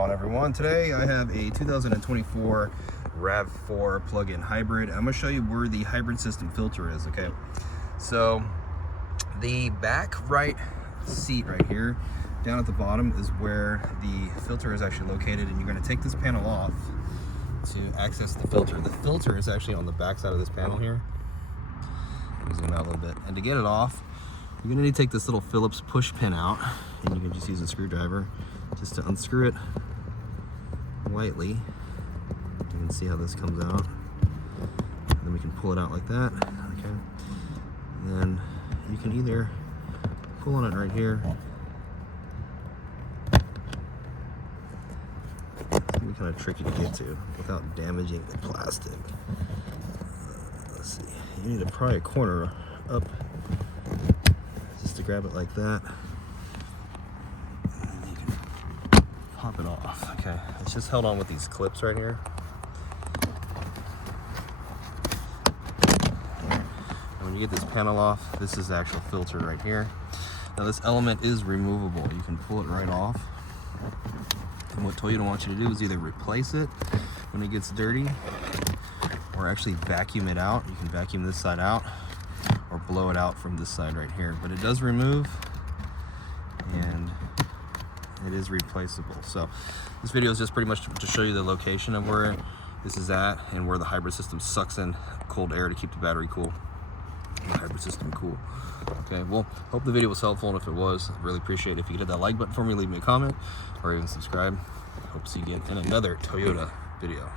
on, everyone? Today I have a 2024 RAV4 plug-in hybrid. I'm going to show you where the hybrid system filter is. Okay, so the back right seat right here down at the bottom is where the filter is actually located, and you're going to take this panel off to access the filter. The filter is actually on the back side of this panel here. Let me zoom out a little bit. And to get it off, you're going to need to take this little Phillips push pin out, and you can just use a screwdriver just to unscrew it lightly. You can see how this comes out. And then we can pull it out like that. Okay. And then you can either pull on it right here. It's gonna be kind of tricky to get to without damaging the plastic. Let's see. You need to pry a corner up just to grab it like that. Pop it off. Okay, it's just held on with these clips right here. And when you get this panel off, this is the actual filter right here. Now this element is removable. You can pull it right off. And what Toyota wants you to do is either replace it when it gets dirty, or actually vacuum it out. You can vacuum this side out or blow it out from this side right here. But it does remove, and it is replaceable. So this video is just pretty much to show you the location of where this is at and where the hybrid system sucks in cold air to keep the battery cool, the hybrid system cool. Okay, well, hope the video was helpful, and if it was, I'd really appreciate it if you could hit that like button for me, leave me a comment, or even subscribe. Hope to see you again in another Toyota video.